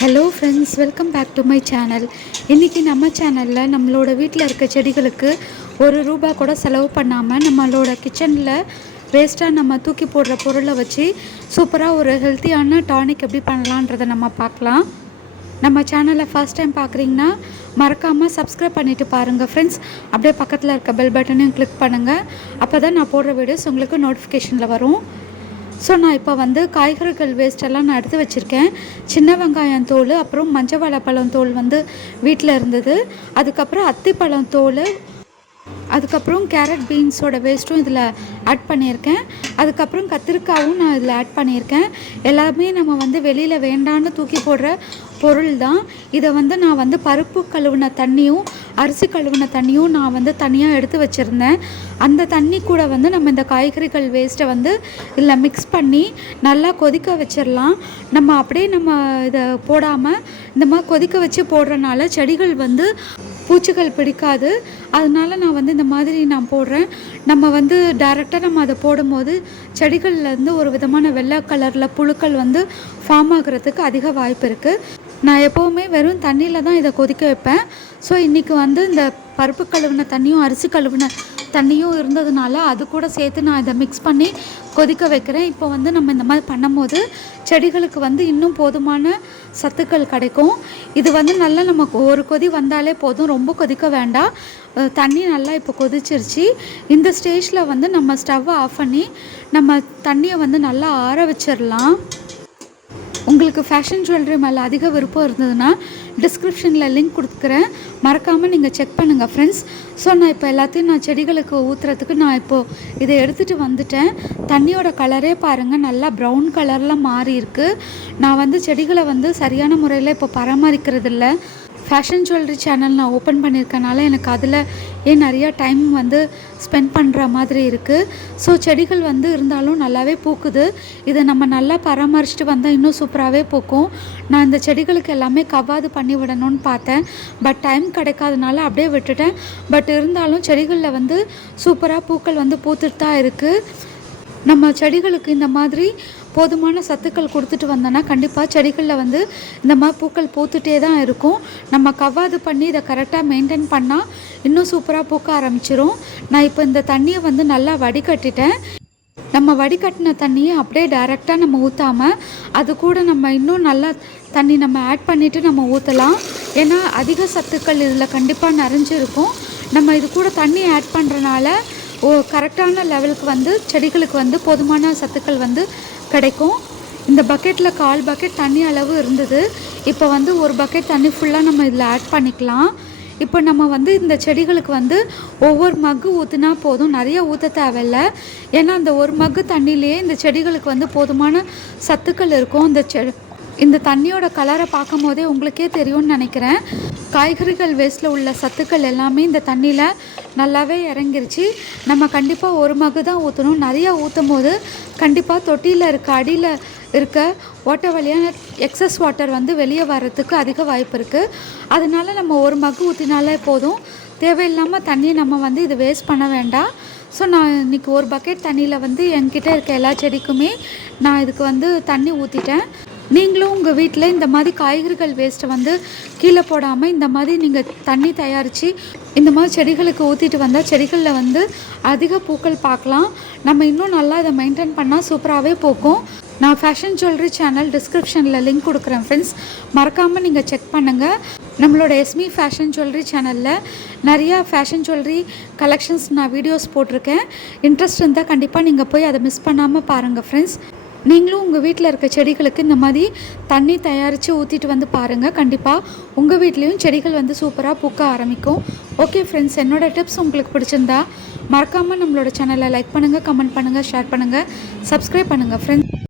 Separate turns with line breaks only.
Hello friends welcome back to my channel இன்றைக்கி நம்ம சேனலில் நம்மளோட வீட்டில் இருக்க செடிகளுக்கு ஒரு ரூபா கூட செலவு பண்ணாமல் நம்மளோட கிச்சனில் வேஸ்ட்டாக நம்ம தூக்கி போடுற பொருளை வச்சு சூப்பராக ஒரு ஹெல்த்தியான டானிக் எப்படி பண்ணலான்றதை நம்ம பார்க்கலாம். நம்ம சேனலை ஃபர்ஸ்ட் டைம் பார்க்குறீங்கன்னா மறக்காமல் சப்ஸ்கிரைப் பண்ணிவிட்டு பாருங்கள் ஃப்ரெண்ட்ஸ் அப்படியே பக்கத்தில் இருக்க பெல் பட்டனையும் கிளிக் பண்ணுங்கள் அப்போ தான் நான் போடுற வீடியோஸ் உங்களுக்கு நோட்டிஃபிகேஷனில் வரும். ஸோ நான் இப்போ வந்து காய்கறிகள் வேஸ்டெல்லாம் நான் எடுத்து வச்சுருக்கேன். சின்ன வெங்காயம் தோல் அப்புறம் மஞ்சள் வாழைப்பழம் தோல் வந்து வீட்டில் இருந்தது. அதுக்கப்புறம் அத்திப்பழம் தோல் அதுக்கப்புறம் கேரட் பீன்ஸோட வேஸ்ட்டும் இதில் ஆட் பண்ணியிருக்கேன். அதுக்கப்புறம் கத்திரிக்காயும் நான் இதில் ஆட் பண்ணியிருக்கேன். எல்லாமே நம்ம வந்து வெளியில் வேண்டான்னு தூக்கி போடுற பொருள் தான். இதை வந்து நான் வந்து பருப்பு கழுவின தண்ணியும் அரிசி கழுவின தண்ணியும் நான் வந்து தனியாக எடுத்து வச்சுருந்தேன். அந்த தண்ணி கூட வந்து நம்ம இந்த காய்கறிகள் வேஸ்ட்டை வந்து இதில் மிக்ஸ் பண்ணி நல்லா கொதிக்க வச்சிடலாம் நம்ம அப்படியே நம்ம இதை போடாமல் இந்த மாதிரி கொதிக்க வச்சு போடுறனால செடிகள் வந்து பூச்சிகள் பிடிக்காது. அதனால நான் வந்து இந்த மாதிரி நான் போடுறேன். நம்ம வந்து டைரெக்டாக நம்ம அதை போடும்போது செடிகள்லேருந்து ஒரு விதமான வெள்ளை கலரில் புழுக்கள் வந்து ஃபார்ம் ஆகிறதுக்கு அதிக வாய்ப்பு இருக்குது நான் எப்போவுமே வெறும் தண்ணியில் தான் இதை கொதிக்க வைப்பேன். ஸோ இன்றைக்கி வந்து இந்த பருப்பு கழுவின தண்ணியும் அரிசி கழுவின தண்ணியும் இருந்ததுனால அது கூட சேர்த்து நான் இதை மிக்ஸ் பண்ணி கொதிக்க வைக்கிறேன். இப்போ வந்து நம்ம இந்த மாதிரி பண்ணும்போது செடிகளுக்கு வந்து இன்னும் போதுமான சத்துக்கள் கிடைக்கும். இது வந்து நல்லா நமக்கு ஒரு கொதி வந்தாலே போதும். ரொம்ப கொதிக்க வேண்டாம். தண்ணி நல்லா இப்போ கொதிச்சிருச்சு. இந்த ஸ்டேஜில் வந்து நம்ம ஸ்டவ்வை ஆஃப் பண்ணி நம்ம தண்ணியை வந்து நல்லா ஆற வச்சிடலாம் உங்களுக்கு ஃபேஷன் ஜுவல்லரி மேலே அதிக விருப்பம் இருந்ததுன்னா டிஸ்கிரிப்ஷனில் லிங்க் கொடுக்குறேன் மறக்காமல் நீங்கள் செக் பண்ணுங்கள் ஃப்ரெண்ட்ஸ் ஸோ நான் இப்போ எல்லாத்தையும் நான் செடிகளுக்கு ஊற்றுறதுக்கு நான் இப்போது இதை எடுத்துகிட்டு வந்துட்டேன். தண்ணியோட கலரே பாருங்கள் நல்லா ப்ரௌன் கலரில் மாறி இருக்குது நான் வந்து செடிகளை வந்து சரியான முறையில் இப்போ பராமரிக்கிறது இல்லை ஃபேஷன் ஜுவல்லரி சேனல் நான் ஓப்பன் பண்ணியிருக்கனால எனக்கு அதில் ஏன் நிறையா டைம் வந்து ஸ்பெண்ட் பண்ணுற மாதிரி இருக்குது ஸோ செடிகள் வந்து இருந்தாலும் நல்லாவே பூக்குது. இதை நம்ம நல்லா பராமரிச்சுட்டு வந்தால் இன்னும் சூப்பராகவே பூக்கும். நான் இந்த செடிகளுக்கு எல்லாமே கவாது பண்ணி விடணும்னு பார்த்தேன். பட் டைம் கிடைக்காதனால அப்படியே விட்டுட்டேன். பட் இருந்தாலும் செடிகளில் வந்து சூப்பராக பூக்கள் வந்து பூத்துட்டு தான் இருக்குது நம்ம செடிகளுக்கு இந்த மாதிரி போதுமான சத்துக்கள் கொடுத்துட்டு வந்தோன்னா கண்டிப்பாக செடிகளில் வந்து இந்த மாதிரி பூக்கள் பூத்துட்டே தான் இருக்கும். நம்ம கவ்வாது பண்ணி இதை கரெக்டாக மெயின்டைன் பண்ணால் இன்னும் சூப்பராக பூக்க ஆரம்பிச்சிரும். நான் இப்போ இந்த தண்ணியை வந்து நல்லா வடிகட்டிட்டேன். நம்ம வடிகட்டின தண்ணியை அப்படியே டைரெக்டாக நம்ம ஊற்றாமல் அது கூட நம்ம இன்னும் நல்லா தண்ணி நம்ம ஆட் பண்ணிவிட்டு நம்ம ஊற்றலாம் ஏன்னா அதிக சத்துக்கள் இதில் கண்டிப்பாக நிறைஞ்சிருக்கும். நம்ம இது கூட தண்ணி ஆட் பண்ணுறனால ஓ கரெக்டான லெவலுக்கு வந்து செடிகளுக்கு வந்து போதுமான சத்துக்கள் வந்து கிடைக்கும். இந்த பக்கெட்டில் கால் பக்கெட் தண்ணி அளவு இருந்தது. இப்போ வந்து ஒரு பக்கெட் தண்ணி ஃபுல்லாக நம்ம இதில் ஆட் பண்ணிக்கலாம். இப்போ நம்ம வந்து இந்த செடிகளுக்கு வந்து ஒவ்வொரு மக்கு ஊற்றுனா போதும். நிறைய ஊற்ற தேவையில்ல. ஏன்னா அந்த ஒரு மக்கு தண்ணியிலேயே இந்த செடிகளுக்கு வந்து போதுமான சத்துக்கள் இருக்கும். இந்த செ இந்த தண்ணியோட கலரை பார்க்கும் போதே உங்களுக்கே தெரியும்னு நினைக்கிறேன். காய்கறிகள் வேஸ்ட்டில் உள்ள சத்துக்கள் எல்லாமே இந்த தண்ணியில் நல்லாவே இறங்கிருச்சு. நம்ம கண்டிப்பாக ஒரு மகு தான் ஊற்றணும் நிறையா ஊற்றும் போது கண்டிப்பாக தொட்டியில் இருக்க அடியில் இருக்க ஓட்ட வழியான எக்ஸஸ் வாட்டர் வந்து வெளியே வர்றதுக்கு அதிக வாய்ப்பு இருக்குது அதனால நம்ம ஒரு மகு ஊற்றினாலே போதும். தேவையில்லாமல் தண்ணியை நம்ம வந்து இது வேஸ்ட் பண்ண வேண்டாம். ஸோ நான் இன்றைக்கி ஒரு பக்கெட் தண்ணியில் வந்து என்கிட்ட இருக்க எல்லா செடிக்குமே நான் இதுக்கு வந்து தண்ணி ஊற்றிட்டேன் நீங்களும் உங்கள் வீட்டில் இந்த மாதிரி காய்கறிகள் வேஸ்ட்டை வந்து கீழே போடாமல் இந்த மாதிரி நீங்கள் தண்ணி தயாரித்து இந்த மாதிரி செடிகளுக்கு ஊற்றிட்டு வந்தால் செடிகளில் வந்து அதிக பூக்கள் பார்க்கலாம். நம்ம இன்னும் நல்லா இதை மெயின்டைன் பண்ணால் சூப்பராகவே பூக்கும். நான் ஃபேஷன் ஜுவல்லரி சேனல் டிஸ்கிரிப்ஷனில் லிங்க் கொடுக்குறேன் ஃப்ரெண்ட்ஸ் மறக்காமல் நீங்கள் செக் பண்ணுங்கள் நம்மளோட எஸ்மி ஃபேஷன் ஜுவல்லரி சேனலில் நிறையா ஃபேஷன் ஜுவல்லரி கலெக்ஷன்ஸ் நான் வீடியோஸ் போட்டிருக்கேன். இன்ட்ரெஸ்ட் இருந்தால் கண்டிப்பாக நீங்கள் போய் அதை மிஸ் பண்ணாமல் பாருங்கள் ஃப்ரெண்ட்ஸ் நீங்களும் உங்கள் வீட்டில் இருக்க செடிகளுக்கு இந்த மாதிரி தண்ணி தயாரித்து ஊற்றிட்டு வந்து பாருங்கள் கண்டிப்பாக உங்கள் வீட்லேயும் செடிகள் வந்து சூப்பராக பூக்க ஆரம்பிக்கும். ஓகே ஃப்ரெண்ட்ஸ் என்னோடய டிப்ஸ் உங்களுக்கு பிடிச்சிருந்தா மறக்காமல் நம்மளோட சேனலை லைக் பண்ணுங்கள் கமெண்ட் பண்ணுங்கள் ஷேர் பண்ணுங்கள் சப்ஸ்கிரைப் பண்ணுங்கள் ஃப்ரெண்ட்ஸ்